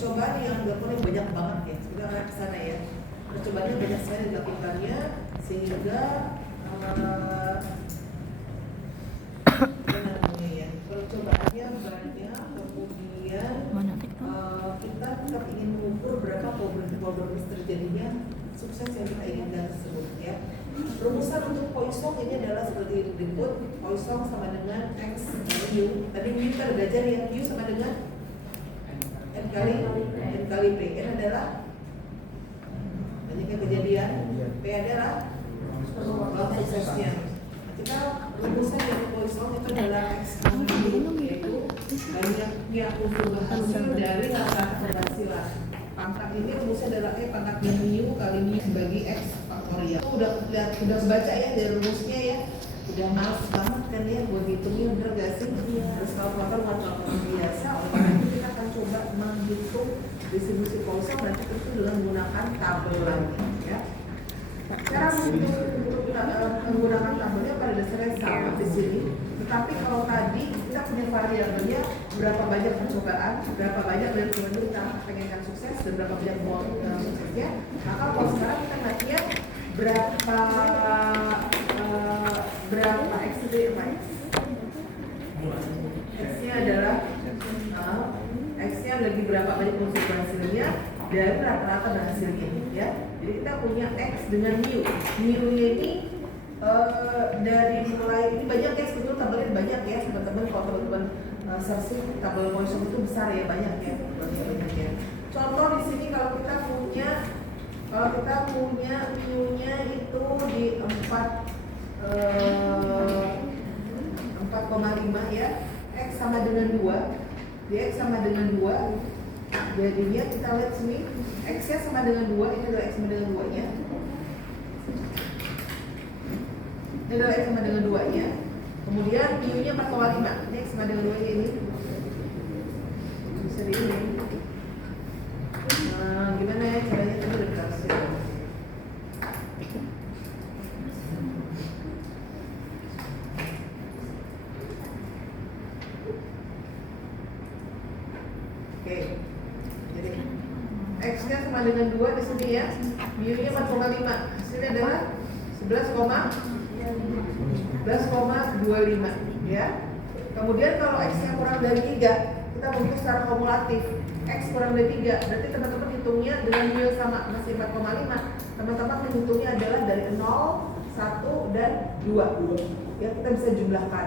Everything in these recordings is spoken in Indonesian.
percobaan yang dilakukan banyak banget ya, sudah akan ke sana ya. Percobaannya banyak sekali dilakukannya sehingga ya, percobaannya banyak, kemudian kita tetap ingin mengukur berapa probabilitas terjadinya sukses yang kita inginkan tersebut ya. Rumusan untuk Poisson ini adalah seperti berikut. Poisson sama dengan X U. Tadi kita udah belajar ya, U sama dengan N kali P. N adalah banyaknya kejadian, P adalah peluang suksesnya. Kita rumusan dari Poisson itu adalah X yaitu banyaknya unsur berhasil dari rata-rata keberhasilan. Pangkat ini rumusnya adalah E pangkat mu kali mu bagi X faktorial. Itu udah baca ya dari rumusnya ya. Udah males banget kan ya buat hitungnya, bener gak sih? Terus kalkulator biasa. Oleh karena itu kita akan coba menghitung distribusi Poisson nanti tentu dengan menggunakan tabel lagi ya. Cara menggunakan tabelnya pada dasarnya sama di sini. Tetapi kalau tadi kita punya variabelnya berapa banyak percobaan, berapa banyak dari percobaan kita pengenkan sukses dan berapa banyak suksesnya. Maka kalau sekarang kita lihatnya berapa X itu apa X? X-nya adalah X-nya lagi berapa banyak unsur berhasilnya dari rata-rata berhasilnya ya. Jadi kita punya X dengan mu. Mu-nya ini dari mulai ini banyak ya, sebetulnya tabelnya banyak ya teman-teman. Kalau teman-teman searching tabel Poisson itu besar ya, banyak ya. Contoh di sini kalau kita punya mu-nya itu di 4,5 ya. X sama dengan 2. Di X sama dengan 2. Jadinya kita lihat sini X-nya sama dengan 2, ini adalah X sama dengan 2-nya. Ini adalah X sama dengan 2-nya. Kemudian mu-nya 4,5. Ini X sama dengan 2-nya ini. Bisa di ini. Nah, gimana ya caranya itu dikasih. Oke. Jadi X-nya sama dengan 2 di sini ya. Mu-nya 4,5. Hasilnya adalah 11,25 ya. Kemudian kalau X-nya kurang dari 3, kita menghitung secara kumulatif. X kurang dari 3, berarti teman-teman hitungnya dengan mu sama masih 4,5. Teman-teman menghitungnya adalah dari 0, 1 dan 2. Ya, kita bisa jumlahkan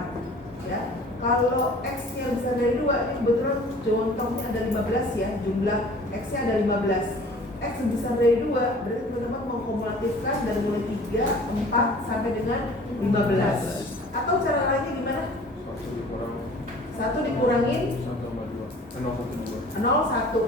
ya. Kalau X-nya besar dari 2, ini kebetulan contohnya ada 15 ya, jumlah X-nya ada 15. X besar dari 2, berarti teman-teman mengkumulatifkan dari mulai 3, 4 sampai dengan 15. Atau cara lainnya gimana? 1 dikurangin 0, 1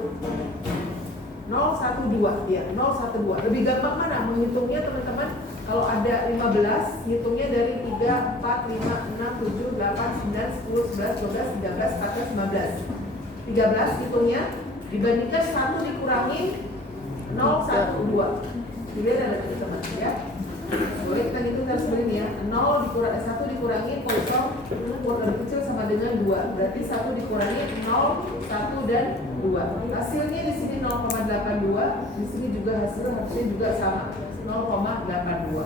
2 ya, 0, 1 2. Lebih gampang mana menghitungnya teman-teman? Kalau ada 15, hitungnya dari 3, 4, 5, 6, 7, 8, 9, 10, 11, 12, 13, 14, 15. 13 hitungnya dibandingkan 1 dikurangin 0, 1, 2. Dilihat ada teman-teman ya. Boleh kita hitung dari sebenarnya ya. 1 dikurangi Poisson lebih kecil sama dengan 2. Berarti 1 dikurangi 0, 1 dan 2. Hasilnya di sini 0,82. Di sini juga harusnya juga sama 0,82.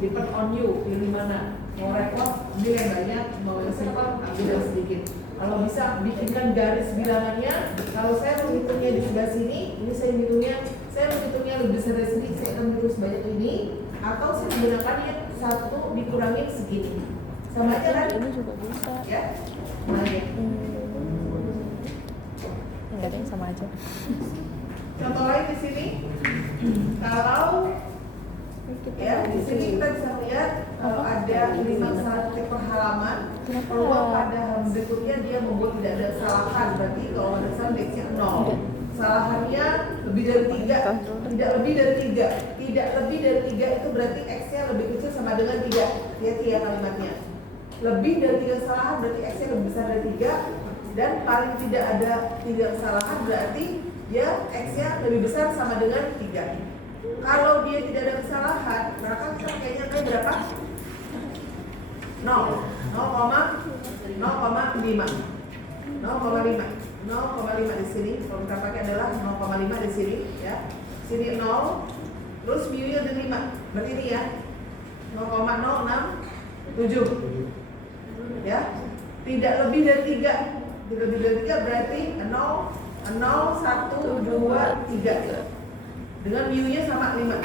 Depend on you, pilih mana. Mau repot, ambil yang banyak. Mau yang simple, ambil yang sedikit. Kalau bisa bikinkan garis bilangannya. Kalau saya menghitungnya di sebelah sini, ini saya menghitungnya lebih besar dari sini, saya akan hitung sebanyak ini. Atau saya menggunakan yang 1 dikurangi segini. Sama aja kan? Ini juga bisa. Ya. Nah, ya. Enggak ada yang sama aja. Contoh lain di sini. Kalau ya, di sini kita bisa lihat kalau ada 5 titik per halaman, peluang pada halaman berikutnya dia membuat tidak ada kesalahan. Berarti kalau ada kesalahan X-nya 0. Kesalahannya lebih dari 3, tidak lebih dari 3. Tidak lebih dari 3 itu berarti X-nya lebih kecil sama dengan 3. Hati-hati ya kalimatnya. Lebih dari 3 kesalahan berarti X-nya lebih besar dari 3. Dan paling tidak ada 3 kesalahan berarti ya X-nya lebih besar sama dengan 3. Kalau dia tidak ada kesalahan, maka kita kayaknya berapa? 0,5. 0,5 di sini kalau kita pakai adalah 0,5 di sini ya. Sini 0, terus mu-nya ada 5. Berarti ini ya 0,067 ya. Tidak lebih dari 3. Tidak lebih dari 3 berarti 0, 1, 2, 3. Dengan mu-nya sama 5.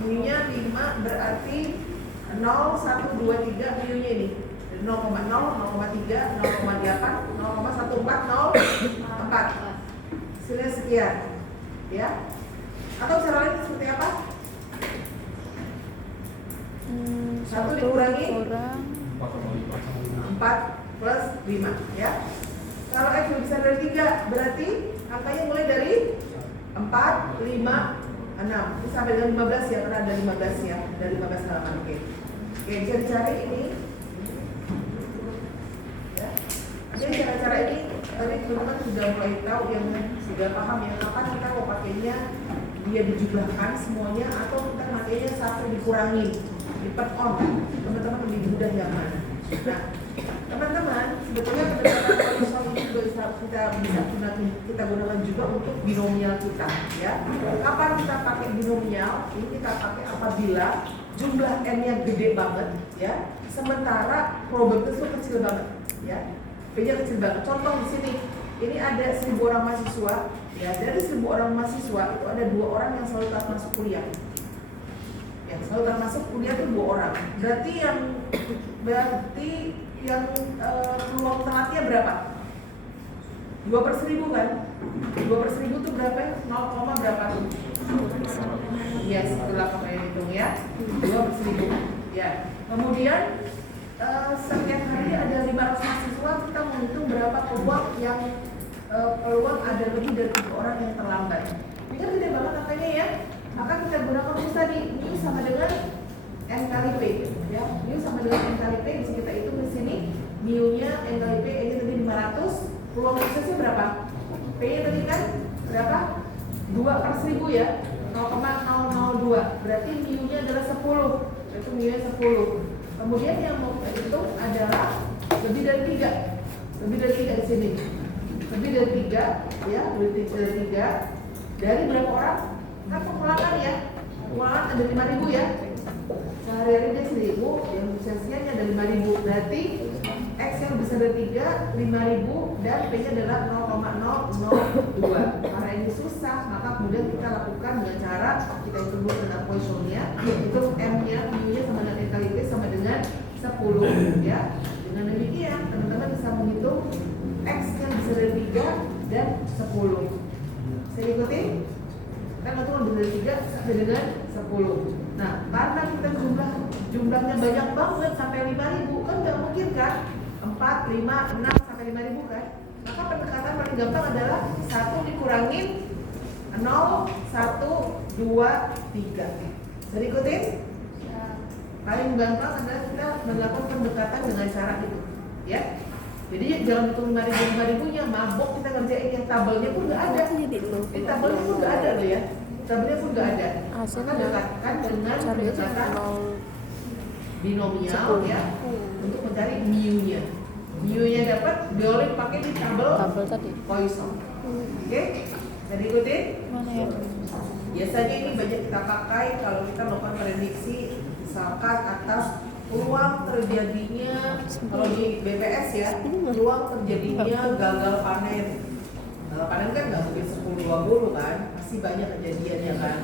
Mu-nya 5 berarti 0, 1, 2, 3 mu-nya ini 0,0, 0,3, 0,8, 0,1404. Hasilnya sekian ya. Atau cara lain seperti apa? 1 dikurangi kurang 4 plus 5 ya. Kalau X lebih besar dari 3 berarti angkanya mulai dari 4, 5, 6. Ini sampai dengan 15 ya, karena ada 15 ya. Dari 15 halaman. Oke, bisa dicari ini ya. Jadi cara-cara ini tadi teman-teman sudah mulai tahu, yang sudah paham ya, kapan kita mau pakainya dia dijumlahkan semuanya atau kita makainya satu dikurangi, lipat on. Teman-teman lebih mudah yang mana? Nah, teman-teman, sebetulnya pendekatan kolossal ini juga kita gunakan juga untuk binomial kita ya. Kapan kita pakai binomial? Ini kita pakai apabila jumlah n-nya gede banget ya, sementara probabilitas itu kecil banget ya. B-nya kecil banget. Contoh di sini, ini ada 1000 orang mahasiswa ya. Dari 1000 orang mahasiswa itu ada 2 orang yang selalu telat masuk kuliah. Ya, selalu telat masuk kuliah itu 2 orang. Berarti yang peluang telatnya berapa? 2/1000 kan? 2/1000 itu berapa? 0, berapa? Ya, setelah pakai hitung ya. 2/1000 ya. Kemudian setiap hari ada 500 mahasiswa, kita menghitung berapa peluang yang peluang ada lebih dari 3 orang yang terlambat. Ini kan gede banget angkanya ya. Maka kita gunakan rumus tadi, mu sama dengan n kali p ya. Mu sama dengan n kali p, bisa kita hitung di sini. Mu-nya n kali p, ini tadi 500. Peluang suksesnya berapa? P-nya tadi kan berapa? 2/1000 ya. 0,002. Berarti mu-nya adalah 10. Berarti mu-nya 10. Kemudian yang mau kita hitung adalah lebih dari 3. Lebih dari 3 di sini. Lebih dari 3 ya, lebih dari 3. Dari berapa orang? Kan pengulangan ya. Pengulangan ada 5.000 ya. Sehari-hari dia 1.000, yang suksesnya ada 5.000. Berarti X yang besar dari 3, 5.000 dan P-nya adalah 0,002. Karena ini susah, maka kemudian kita lakukan dengan cara kita hitung dulu dengan Poissonnya. Itu M-nya, mu-nya sama dengan N kali P sama dengan 10 ya. Dengan demikian teman-teman bisa menghitung X yang besar dari 3 dan 10. Saya ikutin? Kita hitung lebih dari 3 sampai dengan 10. Nah, karena kita jumlahnya banyak banget sampai 5.000, kan nggak mungkin kan? 4, 5, 6 sampai 5.000 kan? Maka pendekatan paling gampang adalah 1 dikurangin 0, 1, 2, 3. Bisa diikutin? Paling gampang adalah kita melakukan pendekatan dengan cara itu ya. Jadi jangan hitung 5.000-nya, mabok kita ngerjain yang tabelnya pun nggak ada. Di tabelnya pun nggak ada loh ya. Tabelnya pun nggak ada. Maka dekatkan dengan pendekatan binomial ya, untuk mencari mu-nya. Mu-nya dapat, boleh pakai di tabel tadi. Poisson. Oke, jadi ikutin. Mana ya? Biasanya ini banyak kita pakai kalau kita melakukan prediksi, misalkan atas peluang terjadinya, kalau di BPS ya, peluang terjadinya gagal panen. Gagal panen kan nggak mungkin 10-20 kan, pasti banyak kejadiannya kan.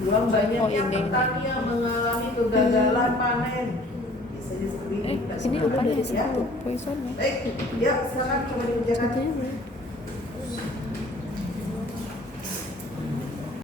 Peluang banyaknya petani yang mengalami kegagalan panen. Biasanya seperti ini. Ini rupanya ya. Poissonnya. Baik, ya silakan coba dikerjakan.